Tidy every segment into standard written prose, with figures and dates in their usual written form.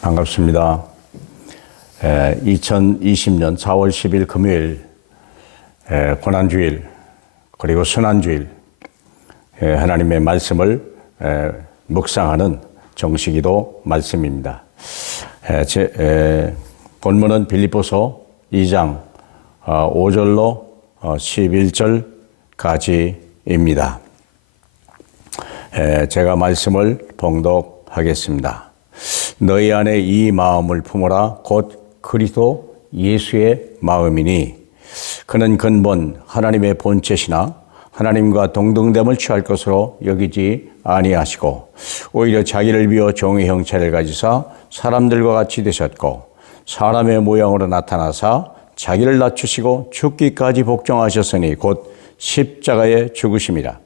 반갑습니다. 2020년 4월 10일 금요일 고난주일 그리고 순환주일 하나님의 말씀을 묵상하는 정식기도 말씀입니다. 본문은 빌립보서 2장 5절로 11절까지입니다. 제가 말씀을 봉독하겠습니다. 너희 안에 이 마음을 품어라. 곧 그리스도 예수의 마음이니 그는 근본 하나님의 본체시나 하나님과 동등됨을 취할 것으로 여기지 아니하시고 오히려 자기를 비워 종의 형체를 가지사 사람들과 같이 되셨고 사람의 모양으로 나타나사 자기를 낮추시고 죽기까지 복종하셨으니 곧 십자가에 죽으심이라.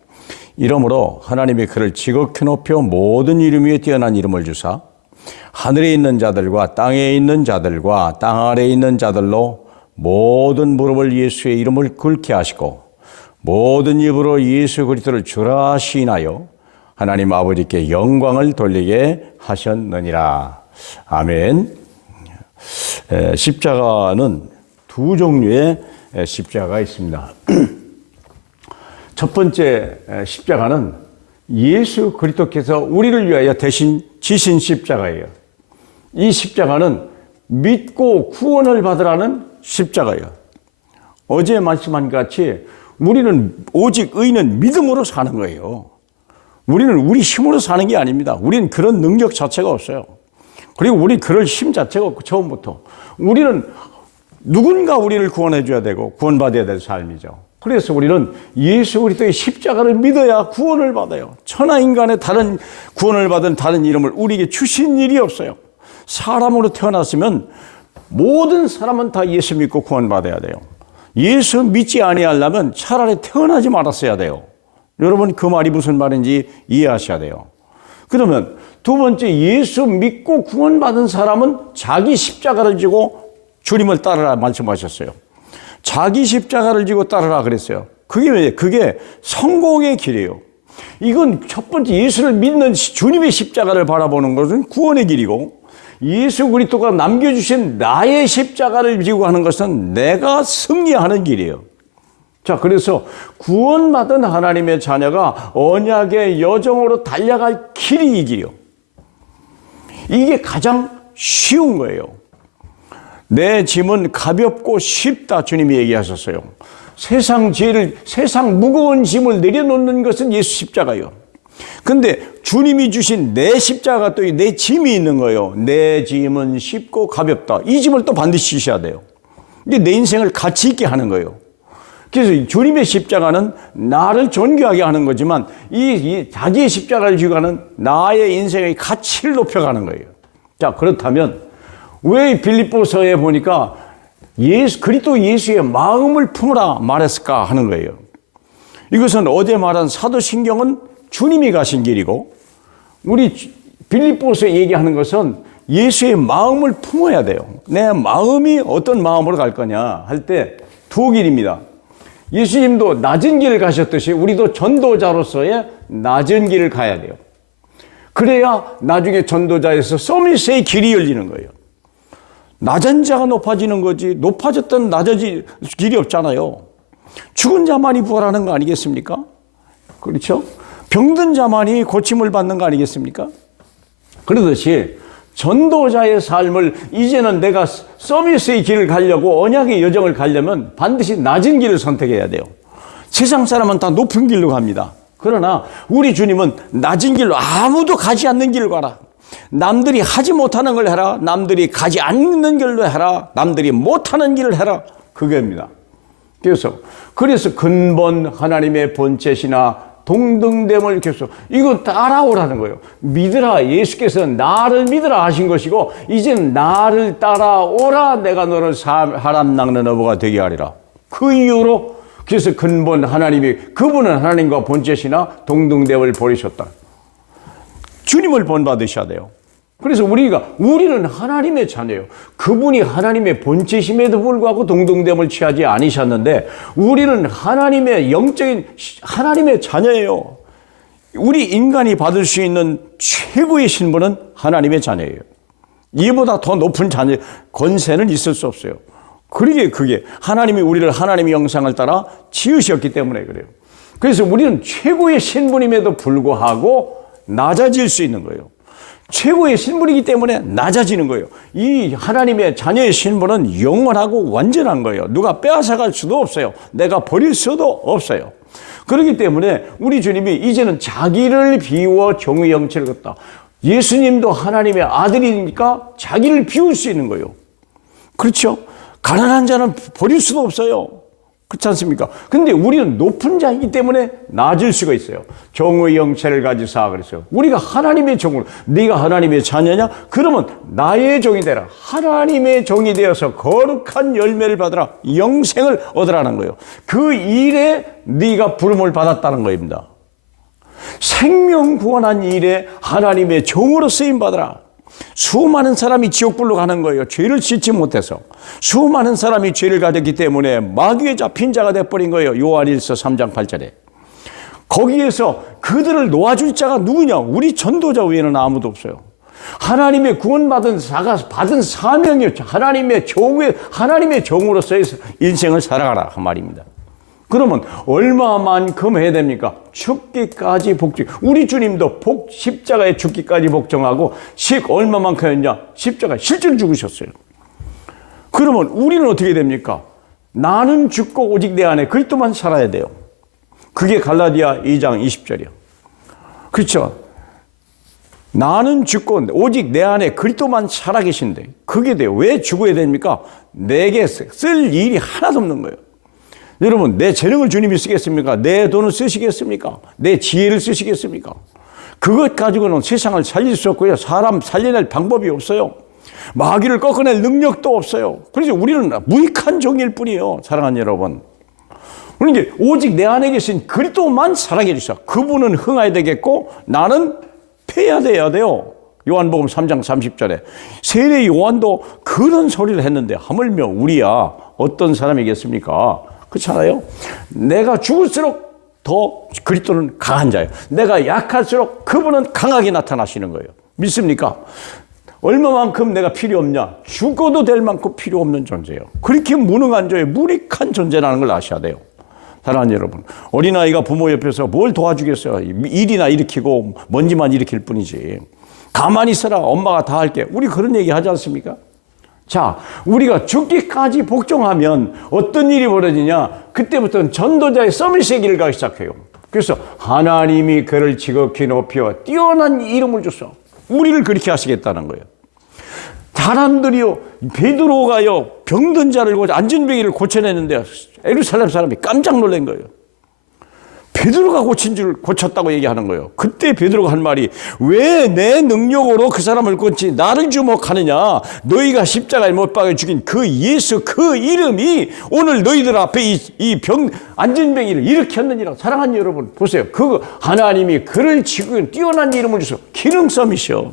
이러므로 하나님이 그를 지극히 높여 모든 이름 위에 뛰어난 이름을 주사 하늘에 있는 자들과 땅에 있는 자들과 땅 아래에 있는 자들로 모든 무릎을 예수의 이름을 꿇게 하시고 모든 입으로 예수 그리스도를 주라 시인하여 하나님 아버지께 영광을 돌리게 하셨느니라. 아멘. 십자가는 두 종류의 십자가가 있습니다. 첫 번째 십자가는 예수 그리스도께서 우리를 위하여 대신 지신 십자가예요. 이 십자가는 믿고 구원을 받으라는 십자가예요. 어제 말씀한 같이 우리는 오직 의인은 믿음으로 사는 거예요. 우리는 우리 힘으로 사는 게 아닙니다. 우리는 그런 능력 자체가 없어요. 그리고 우리 그럴 힘 자체가 없고 처음부터. 우리는 누군가 우리를 구원해 줘야 되고 구원받아야 될 삶이죠. 그래서 우리는 예수 그리스도의 십자가를 믿어야 구원을 받아요. 천하 인간의 다른 구원을 받은 다른 이름을 우리에게 주신 일이 없어요. 사람으로 태어났으면 모든 사람은 다 예수 믿고 구원받아야 돼요. 예수 믿지 아니하려면 차라리 태어나지 말았어야 돼요. 여러분 그 말이 무슨 말인지 이해하셔야 돼요. 그러면 두 번째 예수 믿고 구원받은 사람은 자기 십자가를 지고 주님을 따르라 말씀하셨어요. 자기 십자가를 지고 따르라 그랬어요. 그게 왜? 그게 성공의 길이에요. 이건 첫 번째 예수를 믿는 주님의 십자가를 바라보는 것은 구원의 길이고 예수 그리스도가 남겨주신 나의 십자가를 지고 하는 것은 내가 승리하는 길이에요. 자, 그래서 구원받은 하나님의 자녀가 언약의 여정으로 달려갈 길이 이 길이요. 이게 가장 쉬운 거예요. 내 짐은 가볍고 쉽다 주님이 얘기하셨어요. 세상 무거운 짐을 내려놓는 것은 예수 십자가예요. 근데 주님이 주신 내 십자가 또 내 짐이 있는 거예요. 내 짐은 쉽고 가볍다. 이 짐을 또 반드시 지셔야 돼요. 이게 내 인생을 가치 있게 하는 거예요. 그래서 주님의 십자가는 나를 존귀하게 하는 거지만 이 자기의 십자가를 지고 가는 나의 인생의 가치를 높여가는 거예요. 자, 그렇다면 왜 빌립보서에 보니까 그리스도 예수의 마음을 품으라 말했을까 하는 거예요. 이것은 어제 말한 사도신경은 주님이 가신 길이고 우리 빌립보서에 얘기하는 것은 예수의 마음을 품어야 돼요. 내 마음이 어떤 마음으로 갈 거냐 할 때 두 길입니다. 예수님도 낮은 길을 가셨듯이 우리도 전도자로서의 낮은 길을 가야 돼요. 그래야 나중에 전도자에서 서밋의 길이 열리는 거예요. 낮은 자가 높아지는 거지 높아졌던 낮아질 길이 없잖아요. 죽은 자만이 부활하는 거 아니겠습니까? 그렇죠? 병든 자만이 고침을 받는 거 아니겠습니까? 그러듯이 전도자의 삶을 이제는 내가 서비스의 길을 가려고 언약의 여정을 가려면 반드시 낮은 길을 선택해야 돼요. 세상 사람은 다 높은 길로 갑니다. 그러나 우리 주님은 낮은 길로 아무도 가지 않는 길을 가라. 남들이 하지 못하는 걸 해라. 남들이 가지 않는 길로 해라. 남들이 못하는 길을 해라. 그겁니다. 그래서 근본 하나님의 본체시나 동등됨을 계속 이거 따라오라는 거예요. 믿으라. 예수께서 나를 믿으라 하신 것이고 이제는 나를 따라오라. 내가 너를 사람 낚는 어부가 되게 하리라. 그 이유로 그래서 근본 하나님이 그분은 하나님과 본체시나 동등됨을 버리셨다. 주님을 본받으셔야 돼요. 그래서 우리는 하나님의 자녀예요. 그분이 하나님의 본체심에도 불구하고 동등됨을 취하지 않으셨는데 우리는 하나님의 영적인 하나님의 자녀예요. 우리 인간이 받을 수 있는 최고의 신분은 하나님의 자녀예요. 이보다 더 높은 자녀 권세는 있을 수 없어요. 그게 하나님이 우리를 하나님의 형상을 따라 지으셨기 때문에 그래요. 그래서 우리는 최고의 신분임에도 불구하고 낮아질 수 있는 거예요. 최고의 신분이기 때문에 낮아지는 거예요. 이 하나님의 자녀의 신분은 영원하고 완전한 거예요. 누가 빼앗아갈 수도 없어요. 내가 버릴 수도 없어요. 그렇기 때문에 우리 주님이 이제는 자기를 비워 종의 형체를 갖다. 예수님도 하나님의 아들이니까 자기를 비울 수 있는 거예요. 그렇죠? 가난한 자는 버릴 수도 없어요. 그렇지 않습니까? 근데 우리는 높은 자이기 때문에 낮을 수가 있어요. 종의 형체를 가지사 그랬어요. 우리가 하나님의 종으로, 네가 하나님의 자녀냐? 그러면 나의 종이 되라. 하나님의 종이 되어서 거룩한 열매를 받으라. 영생을 얻으라는 거예요. 그 일에 네가 부름을 받았다는 겁니다. 생명 구원한 일에 하나님의 종으로 쓰임 받으라. 수많은 사람이 지옥불로 가는 거예요. 죄를 씻지 못해서. 수많은 사람이 죄를 가졌기 때문에 마귀에 잡힌 자가 돼버린 거예요. 요한일서 3장 8절에. 거기에서 그들을 놓아줄 자가 누구냐? 우리 전도자 외에는 아무도 없어요. 하나님의 구원받은 자가 받은 사명이 하나님의 종으로서의 인생을 살아가라 그 말입니다. 그러면 얼마만큼 해야 됩니까? 죽기까지 복종. 우리 주님도 십자가에 죽기까지 복종하고 얼마만큼 했냐? 십자가에 실제로 죽으셨어요. 그러면 우리는 어떻게 됩니까? 나는 죽고 오직 내 안에 그리스도만 살아야 돼요. 그게 갈라디아 2장 20절이요. 그렇죠? 나는 죽고 오직 내 안에 그리스도만 살아계신데 그게 돼요. 왜 죽어야 됩니까? 내게 쓸 일이 하나도 없는 거예요. 여러분, 내 재능을 주님이 쓰겠습니까? 내 돈을 쓰시겠습니까? 내 지혜를 쓰시겠습니까? 그것 가지고는 세상을 살릴 수 없고요. 사람 살려낼 방법이 없어요. 마귀를 꺾어낼 능력도 없어요. 그래서 우리는 무익한 종일 뿐이에요. 사랑하는 여러분. 그러니까 오직 내 안에 계신 그리스도만 살아계시다. 그분은 흥해야 되겠고 나는 패야 돼요. 요한복음 3장 30절에 세례 요한도 그런 소리를 했는데 하물며 우리야 어떤 사람이겠습니까? 그렇잖아요. 내가 죽을수록 더 그리스도는 강한 자예요. 내가 약할수록 그분은 강하게 나타나시는 거예요. 믿습니까? 얼마만큼 내가 필요 없냐? 죽어도 될 만큼 필요 없는 존재예요. 그렇게 무능한 자예요. 무익한 존재라는 걸 아셔야 돼요. 사랑하는 여러분, 어린아이가 부모 옆에서 뭘 도와주겠어요? 일이나 일으키고 먼지만 일으킬 뿐이지. 가만히 있어라. 엄마가 다 할게. 우리 그런 얘기 하지 않습니까? 자, 우리가 죽기까지 복종하면 어떤 일이 벌어지냐? 그때부터는 전도자의 서밋의 길을 가기 시작해요. 그래서 하나님이 그를 지극히 높여 뛰어난 이름을 줬어. 우리를 그렇게 하시겠다는 거예요. 사람들이요, 베드로가요, 병든 자를 고쳐, 안진뱅이를 고쳐냈는데 예루살렘 사람이 깜짝 놀란 거예요. 베드로가 고쳤다고 얘기하는 거예요. 그때 베드로가 한 말이 왜 내 능력으로 그 사람을 고치 나를 주목하느냐. 너희가 십자가에 못 박아 죽인 그 예수 그 이름이 오늘 너희들 앞에 이 안진뱅이를 일으켰느니라. 사랑하는 여러분 보세요. 그 하나님이 그를 지금 뛰어난 이름을 주셔. 기능섬이셔.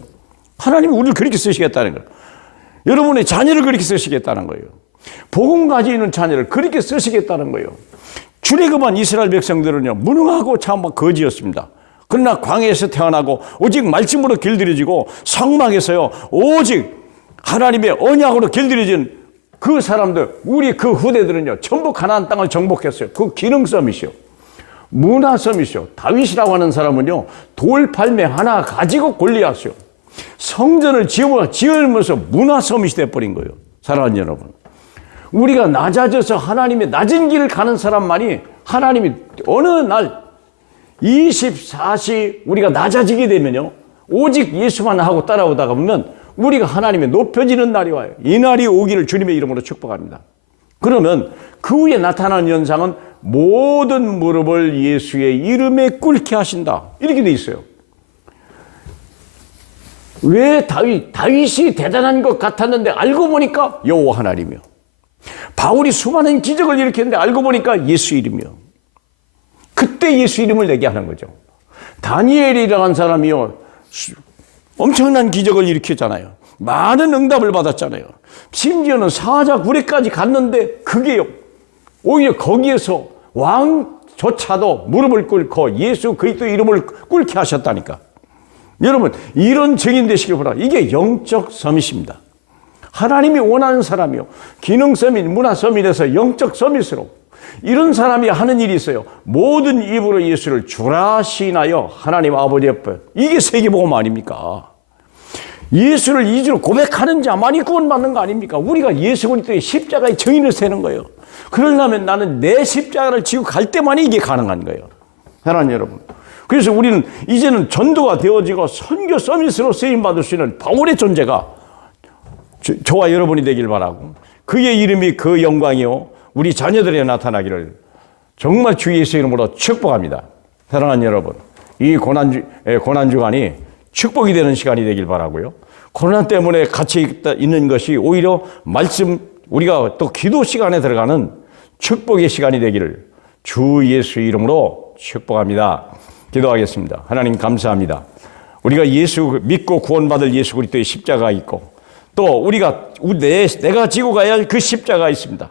하나님이 우리를 그렇게 쓰시겠다는 거예요. 여러분의 자녀를 그렇게 쓰시겠다는 거예요. 복음 가지고 있는 자녀를 그렇게 쓰시겠다는 거예요. 출애굽한 이스라엘 백성들은요 무능하고 참 거지였습니다. 그러나 광야에서 태어나고 오직 말씀으로 길들여지고 성막에서요 오직 하나님의 언약으로 길들여진 그 사람들, 우리 그 후대들은요 전부 가나안 땅을 정복했어요. 그 기능섬이시오. 문화섬이시오. 다윗이라고 하는 사람은요 돌팔매 하나 가지고 골리앗이요. 성전을 지으면서 문화섬이 돼버린 거예요. 사랑하는 여러분, 우리가 낮아져서 하나님의 낮은 길을 가는 사람만이 하나님이 어느 날 24시 우리가 낮아지게 되면요 오직 예수만 하고 따라오다가 보면 우리가 하나님의 높여지는 날이 와요. 이 날이 오기를 주님의 이름으로 축복합니다. 그러면 그 후에 나타나는 현상은 모든 무릎을 예수의 이름에 꿇게 하신다. 이렇게 돼 있어요. 왜 다윗이 대단한 것 같았는데 알고 보니까 여호와 하나님이요. 바울이 수많은 기적을 일으켰는데 알고 보니까 예수 이름이요. 그때 예수 이름을 내게 하는 거죠. 다니엘이라는 사람이요 엄청난 기적을 일으켰잖아요. 많은 응답을 받았잖아요. 심지어는 사자 굴에까지 갔는데 그게요 오히려 거기에서 왕조차도 무릎을 꿇고 예수 그리스도 이름을 꿇게 하셨다니까. 여러분, 이런 증인 되시길 바랍니다. 이게 영적 서밋입니다. 하나님이 원하는 사람이요. 기능 서밋, 문화 서밋에서 영적 서밋으로 이런 사람이 하는 일이 있어요. 모든 입으로 예수를 주라 시인하여 하나님 아버지 앞에. 이게 세계복음 아닙니까? 예수를 이주로 고백하는 자만이 구원받는 거 아닙니까? 우리가 예수 그리스도의 십자가의 증인을 세는 거예요. 그러려면 나는 내 십자가를 지고 갈 때만이 이게 가능한 거예요. 사랑하는 여러분. 그래서 우리는 이제는 전도가 되어지고 선교 서밋으로 쓰임받을 수 있는 바울의 존재가 저와 여러분이 되길 바라고, 그의 이름이 그 영광이요 우리 자녀들에 나타나기를 정말 주 예수 이름으로 축복합니다. 사랑하는 여러분, 이 고난주간이 축복이 되는 시간이 되길 바라고요. 코로나 때문에 같이 있는 것이 오히려 우리가 또 기도 시간에 들어가는 축복의 시간이 되기를 주 예수 이름으로 축복합니다. 기도하겠습니다. 하나님 감사합니다. 우리가 예수 믿고 구원받을 예수 그리스도의 십자가가 있고, 또 우리가 내가 지고 가야 할 그 십자가가 있습니다.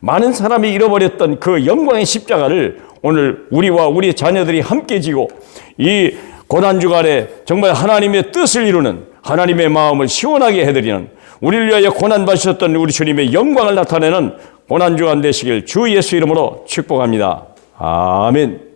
많은 사람이 잃어버렸던 그 영광의 십자가를 오늘 우리와 우리 자녀들이 함께 지고 이 고난주간에 정말 하나님의 뜻을 이루는, 하나님의 마음을 시원하게 해드리는, 우리를 위하여 고난받으셨던 우리 주님의 영광을 나타내는 고난주간 되시길 주 예수 이름으로 축복합니다. 아멘.